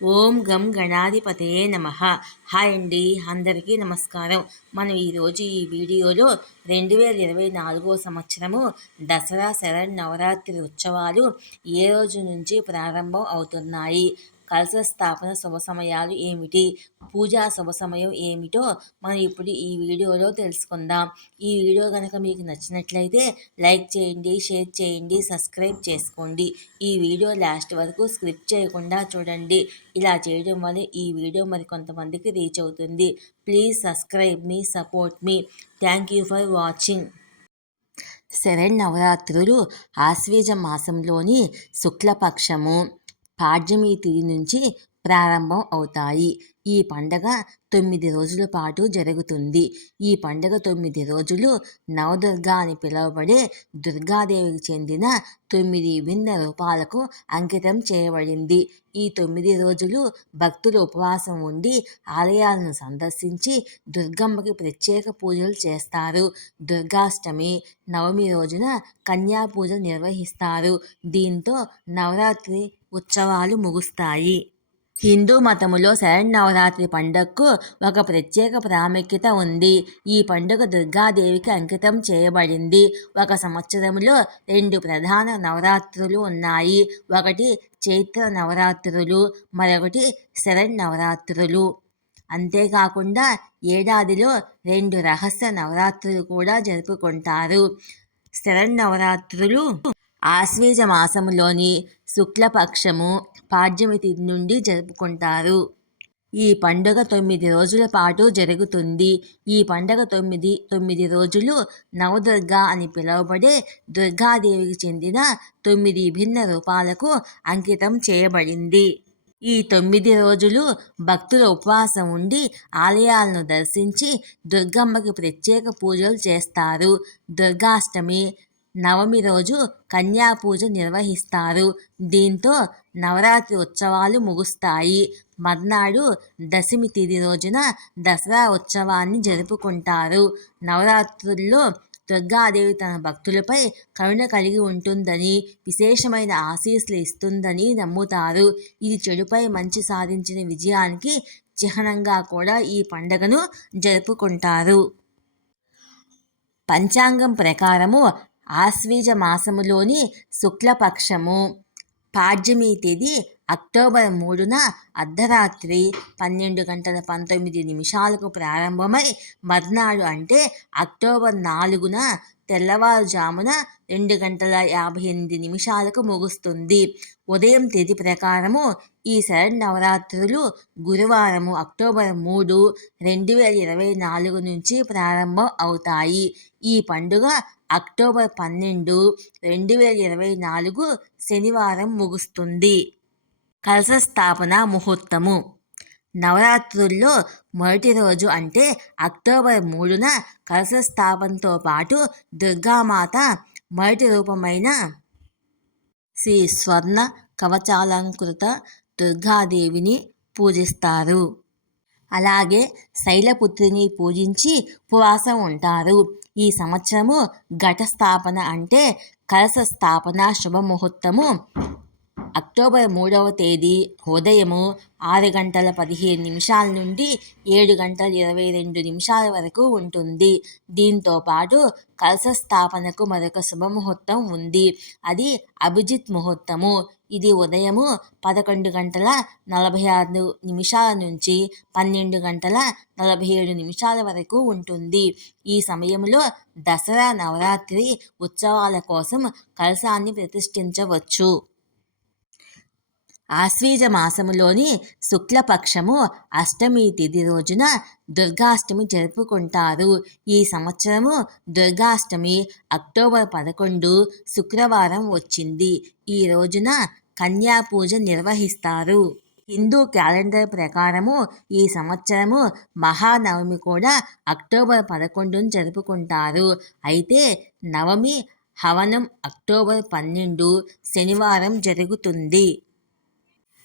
ఓం గం గణాధిపతయే నమ. హాయ్ అండి అందరికీ నమస్కారం. మనం ఈరోజు ఈ వీడియోలో రెండు వేల ఇరవై నాలుగో సంవత్సరము దసరా శరణ్ నవరాత్రి ఉత్సవాలు ఏ రోజు నుంచి ప్రారంభం అవుతున్నాయి? కలశ స్థాపన శుభ సమయాలు ఏమిటి? పూజా శుభ సమయం ఏమిటో మనం ఇప్పుడు ఈ వీడియోలో తెలుసుకుందాం. ఈ వీడియో కనుక మీకు నచ్చినట్లయితే లైక్ చేయండి షేర్ చేయండి సబ్స్క్రైబ్ చేసుకోండి. ఈ వీడియో లాస్ట్ వరకు స్క్రిప్ట్ చేయకుండా చూడండి. ఇలా చేయడం వల్ల ఈ వీడియో మరి కొంతమందికి రీచ్ అవుతుంది. ప్లీజ్ సబ్స్క్రైబ్ మీ support me. Thank you for watching. Sharan నవరాత్రులు ఆశ్వీజ మాసంలోని శుక్లపక్షము. పాడ్యమి తిథి నుంచి ప్రారంభం అవుతాయి. ఈ పండగ తొమ్మిది రోజుల పాటు జరుగుతుంది. ఈ పండగ తొమ్మిది రోజులు నవదుర్గా అని పిలువబడే దుర్గాదేవికి చెందిన తొమ్మిది విభిన్న రూపాలకు అంకితం చేయబడింది. ఈ తొమ్మిది రోజులు భక్తులు ఉపవాసం ఉండి ఆలయాలను సందర్శించి దుర్గమ్మకి ప్రత్యేక పూజలు చేస్తారు. దుర్గాష్టమి నవమి రోజున కన్యా పూజ నిర్వహిస్తారు. దీంతో నవరాత్రి ఉత్సవాలు ముగుస్తాయి. హిందూ మతములో శరణవరాత్రి పండుగకు ఒక ప్రత్యేక ప్రాముఖ్యత ఉంది. ఈ పండుగ దుర్గాదేవికి అంకితం చేయబడింది. ఒక సంవత్సరంలో రెండు ప్రధాన నవరాత్రులు ఉన్నాయి. ఒకటి చైత్ర నవరాత్రులు మరొకటి శరణ్ అంతేకాకుండా ఏడాదిలో రెండు రహస్య నవరాత్రులు కూడా జరుపుకుంటారు. శరణ్ ఆశ్వీజ మాసములోని శుక్లపక్షము పాడ్యమితి నుండి జరుపుకుంటారు. ఈ పండుగ తొమ్మిది రోజుల పాటు జరుగుతుంది. ఈ పండుగ తొమ్మిది తొమ్మిది రోజులు నవదుర్గా అని పిలువబడే దుర్గాదేవికి చెందిన తొమ్మిది భిన్న రూపాలకు అంకితం చేయబడింది. ఈ తొమ్మిది రోజులు భక్తుల ఉపవాసం ఉండి ఆలయాలను దర్శించి దుర్గమ్మకి ప్రత్యేక పూజలు చేస్తారు. దుర్గాష్టమి నవమి రోజు కన్యా పూజ నిర్వహిస్తారు. దీంతో నవరాత్రి ఉత్సవాలు ముగుస్తాయి. మర్నాడు దశమి తిథి రోజున దసరా ఉత్సవాన్ని జరుపుకుంటారు. నవరాత్రుల్లో దుర్గాదేవి తన భక్తులపై కరుణ కలిగి ఉంటుందని విశేషమైన ఆశీస్సులు ఇస్తుందని నమ్ముతారు. ఇది చెడుపై మంచి సాధించిన విజయానికి చిహ్నంగా కూడా ఈ పండగను జరుపుకుంటారు. పంచాంగం ప్రకారము ఆశ్వీజ మాసములోని శుక్లపక్షము. పాడ్యమి తేదీ అక్టోబర్ మూడున అర్ధరాత్రి పన్నెండు గంటల పంతొమ్మిది నిమిషాలకు ప్రారంభమై మర్నాడు అంటే అక్టోబర్ నాలుగున తెల్లవారుజామున రెండు గంటల యాభై ఎనిమిది నిమిషాలకు ముగుస్తుంది. ఉదయం తేదీ ప్రకారము ఈ శరన్నవరాత్రులు గురువారము అక్టోబర్ మూడు రెండు వేల ఇరవై నాలుగు నుంచి ప్రారంభం అవుతాయి. ఈ పండుగ అక్టోబర్ పన్నెండు రెండు వేల ఇరవై నాలుగు శనివారం ముగుస్తుంది. కలశ స్థాపన ముహూర్తము నవరాత్రుల్లో మొదటి రోజు అంటే అక్టోబర్ మూడున కలశ స్థాపనతో పాటు దుర్గామాత మొదటి రూపమైన శ్రీ స్వర్ణ కవచాలంకృత దుర్గాదేవిని పూజిస్తారు. అలాగే శైలపుత్రిని పూజించి ఉపవాసం ఉంటారు. ఈ సంవత్సరము ఘట స్థాపన అంటే కలశ స్థాపన శుభముహూర్తము అక్టోబర్ మూడవ తేదీ ఉదయము ఆరు గంటల పదిహేను నిమిషాల నుండి ఏడు గంటల ఇరవై రెండు నిమిషాల వరకు ఉంటుంది. దీంతో పాటు కలశ స్థాపనకు మరొక శుభముహూర్తం ఉంది. అది అభిజిత్ ముహూర్తము. ఇది ఉదయము పదకొండు గంటల నలభై ఆరు నిమిషాల నుంచి పన్నెండు గంటల నలభై ఏడు నిమిషాల వరకు ఉంటుంది. ఈ సమయంలో దసరా నవరాత్రి ఉత్సవాల కోసం కలశాన్ని ప్రతిష్ఠించవచ్చు. ఆశ్వీజ మాసములోని శుక్లపక్షము అష్టమి తిథి రోజున దుర్గాష్టమి జరుపుకుంటారు. ఈ సంవత్సరము దుర్గాష్టమి అక్టోబర్ పదకొండు శుక్రవారం వచ్చింది. ఈ రోజున కన్యా పూజ నిర్వహిస్తారు. హిందూ క్యాలెండర్ ప్రకారము ఈ సంవత్సరము మహానవమి కూడా అక్టోబర్ పదకొండును జరుపుకుంటారు. అయితే నవమి హవనం అక్టోబర్ పన్నెండు శనివారం జరుగుతుంది.